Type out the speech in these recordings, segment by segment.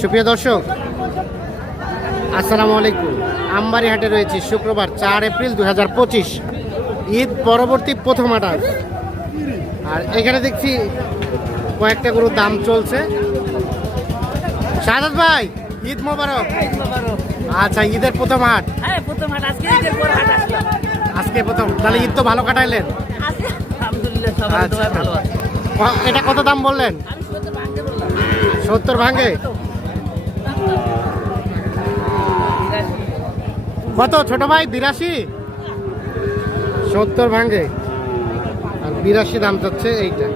সুপ্রিয় দর্শক, আসসালামু আলাইকুম। আমবাড়ি হাটে রয়েছে শুক্রবার 4 এপ্রিল 2025, ঈদ পরবর্তী প্রথম হাট। আর এখানে দেখছি কয়েকটা গরুর দাম চলছে। শাহাদাত ভাই, ঈদ মোবারক। আচ্ছা, ঈদের প্রথম হাট। আজকে প্রথম, তাহলে ঈদ তো ভালো কাটাইলেন? এটা কত দাম বললেন? 70 ভাঙে। কত ছোট ভাই? 82। 70 ভাঙে আর 82 দাম চাচ্ছে এইটা।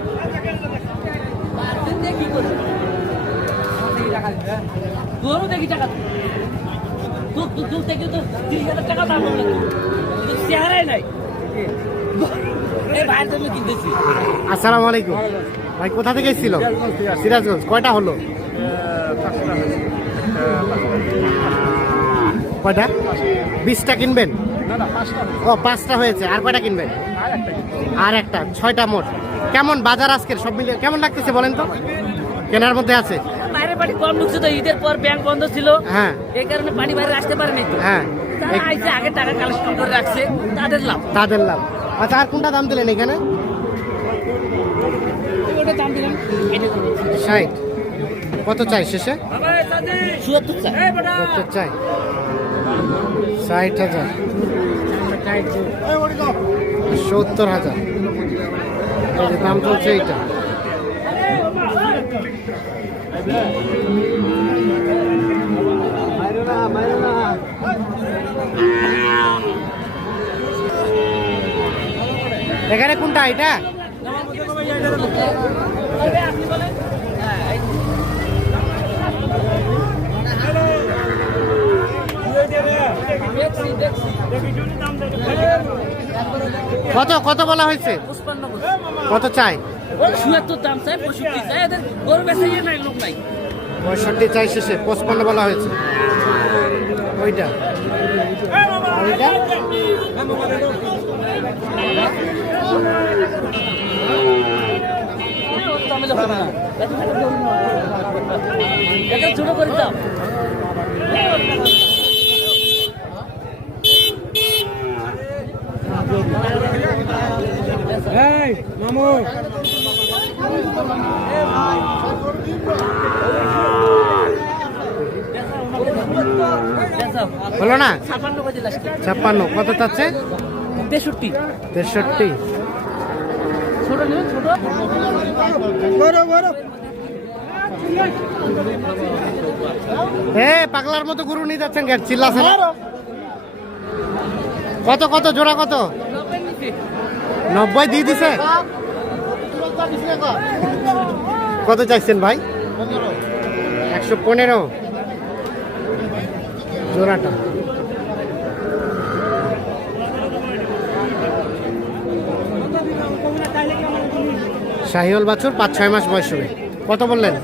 আসসালামু আলাইকুম ভাই, কোথা থেকে এসেছিল? সিরাজগঞ্জ। কয়টা হলো? কয়টা? 20টা কিনবেন? ও, 5টা হয়েছে। আর কয়টা কিনবেন? আর একটা। 6টা মোট। কেমন বাজার আজকের সব মিলিয়ে কেমন লাগতেছে বলেন তো? কেনার মধ্যে আছে? বাইরের পানি কম ঢুকছে তো, ঈদের পর ব্যাংক বন্ধ ছিল। হ্যাঁ, এই কারণে পানি বাইরে আসতে পারেনি তো। হ্যাঁ, যারা আইছে আগে টাকা কালেকশন করে রাখছে তাদের লাভ। তাদের লাভ। আচ্ছা, আর কোনটা দাম দিলেন এখানে? ওটা দাম দিলাম 60। কত চাই শেষে? ৭৪ চাই। 70 চাই। 60,000, 70,000 দাম চলছে এইটা। এখানে কোনটা? এটা কত কত বলা হয়েছে? কত চাই? ৭৪ দাম চাই, ৬৫ চাই। এদের গরু বেচে নাই, লোক নাই। 65 চাই শেষে, 55 বলা হয়েছে। ওইটা ওইটা ছোট করে দাম। মামু হলো না? 56। কত চাচ্ছে? 63। 63। ছোট নেবেন? ছোট পাগলার মতো গরু নিয়ে যাচ্ছেন কেন? চিল্লাছে না? কত কত জোড়া? কত? 90 দিয়ে দিছে। কত চাইছেন ভাই? 115 জোড়াটা। শাহিওয়াল বাছুর, 5-6 মাস বয়স হবে। কত বললেন?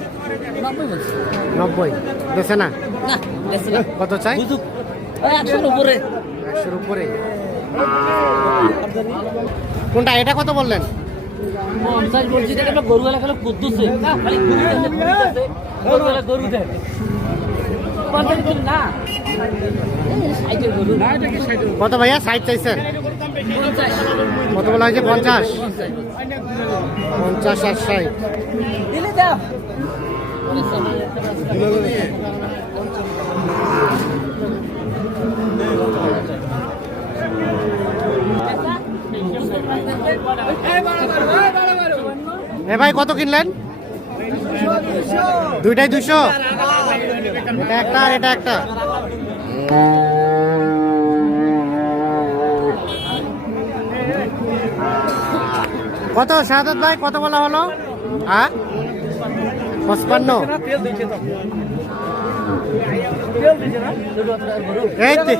90 বেছে না? কত চাই? 100 উপরে। 100 উপরে। কোনটা? এটা কত বললেন? 50 বলছি। দেখে গরু এলা খালি কুদ্দুছে, খালি কুদ্দুছে, গরু এলা গরু দেয় 50 না। কত ভাইয়া? 60 চাইছেন? কত বলা হয়েছে? 50। 50 আর 60 দিলে দাও। এ ভাই, কত কিনলেন? দুইটাই 200। এটা একটা আর এটা একটা। কত শাহাদাত ভাই, কত বলা হলো? 55। এই তো।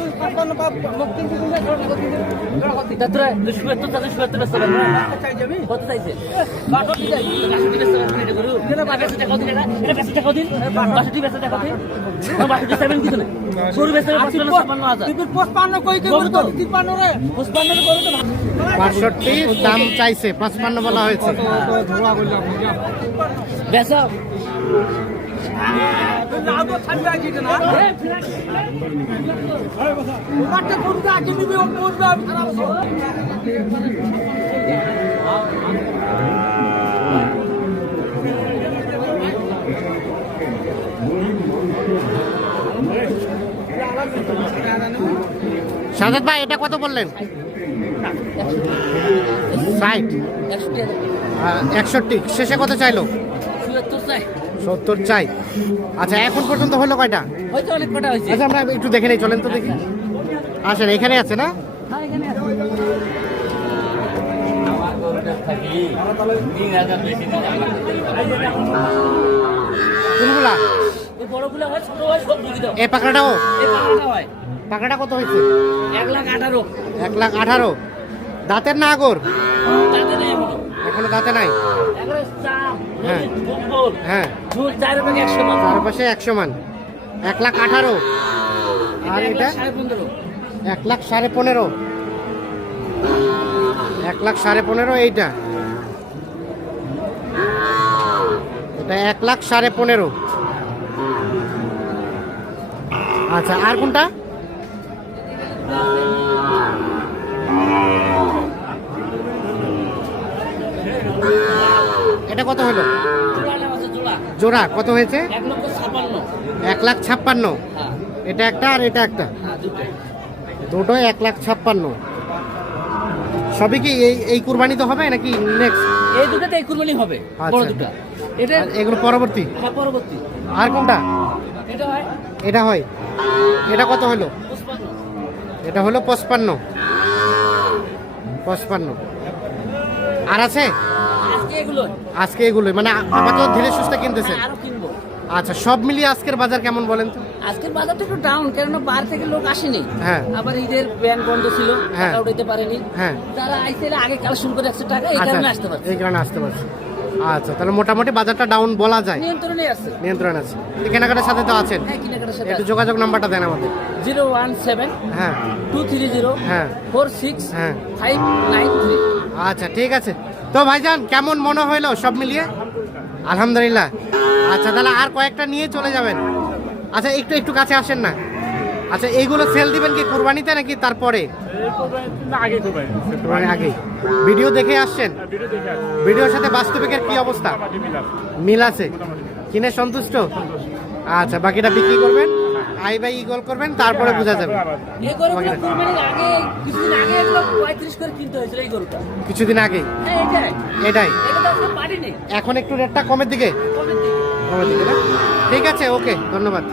বাষট্টি দাম চাইছে, 55 বলা হয়েছে। সাজাদ ভাই এটা কত বললেন? 60 61 শেষে কত চাইলো? 70 চাই। আচ্ছা এখন পর্যন্ত হলো কয়টা? হয়তো অনেক কটা হয়েছে। আচ্ছা আমরা একটু দেখে নেই, চলেন তো দেখি। আসেন, এখানে আছে না? কোনগুলা? বড়গুলো হয়, ছোট হয়, সব দুধ দাও। এই পাকড়াটাও? এই পাকড়াটা হয় পাকড়াটা কত হয়েছে? 1,18,000। 1,18,000। দাঁতের না আগর? তাতে নেই এখনো। এখনো দাঁতে নাই। এখনো চাপ, হ্যাঁ। কম্বল, হ্যাঁ, ঝুল, চারিদিকে 100 মান। চারপাশে 100 মান। 1,18,000। আর এটা 15,500। 1,15,500। 1,15,500 এইটা। এটা 1,15,500। আচ্ছা আর কোনটা? এটা কত হলো? জোড়া নেওয়া আছে, জোড়া। জোড়া কত হয়েছে? 1,56,000। 1,56,000। হ্যাঁ, এটা একটা আর এটা একটা, হ্যাঁ, দুটো। দুটোই 1,56,000। সবই কি এই কুরবানি তো হবে নাকি নেক্সট? এই দুটোতে এই কুরবানি হবে, বড় আচ্ছা। দুটো। এটা এগুলো পরবর্তী? হ্যাঁ, পরবর্তী। আর কোনটা? এটা হয় এটা হয়। এটা কত হলো? 55। এটা হলো 55। 55। আর আছে? আজকে এগুলো আজকে এগুলো মানে আপাতত ধীরে সুস্থে কিনতেছেন? আরো কিনবো। আচ্ছা সব মিলিয়ে আজকের বাজার কেমন বলেন তো? আজকের বাজারটা একটু ডাউন, কেননা বাইরে থেকে লোক আসেনি। হ্যাঁ। আবার ঈদের ব্যান বন্ধ ছিল, হ্যাঁ। টাকা উঠাইতে পারেনি। হ্যাঁ। তারা আইসে আগে কালেকশন করে 100 টাকা, এই আচ্ছা কারণে আসতে পারছে। এই কারণে আসতে পারছি। আচ্ছা তাহলে মোটামুটি বাজারটা ডাউন বলা যায়, নিয়ন্ত্রণে আছে। নিয়ন্ত্রণ আছে। এই কেনাকাটার সাথে তো আছেন। হ্যাঁ, কেনাকাটার সাথে একটু যোগাযোগ নাম্বারটা দেন আমাদের। 017 হ্যাঁ 230 হ্যাঁ 46 হ্যাঁ। 593। আচ্ছা ঠিক আছে। তো ভাইজান কেমন মনে হইলো সব মিলিয়ে? আলহামদুলিল্লাহ। আচ্ছা তাহলে আর কয়েকটা নিয়ে চলে যাবেন। আচ্ছা একটু একটু কাছে আসেন না। আচ্ছা এইগুলো সেল দিবেন কি কুরবানিতে নাকি তারপরে? কুরবানির আগে। ভিডিও দেখে আসছেন? ভিডিওর সাথে বাস্তবিকের কি অবস্থা? মিল আছে? কিনে সন্তুষ্ট? আচ্ছা বাকিটা বিক্রি করবেন, আই বাই ইগল করবেন, তারপরে বোঝা যাবে। এই গরুগুলো কুরবানির আগে, কিছুদিন আগে এগুলো 35 করে কিনতে হয়েছিল এই গরুটা। কিছুদিন আগে হ্যাঁ, এটাই। এটাই। এটা তো এখন বাড়ি নেই। এখন একটু রেটটা কমের দিকে, কমের দিকে। কমের দিকে না? ঠিক আছে, ওকে, ধন্যবাদ।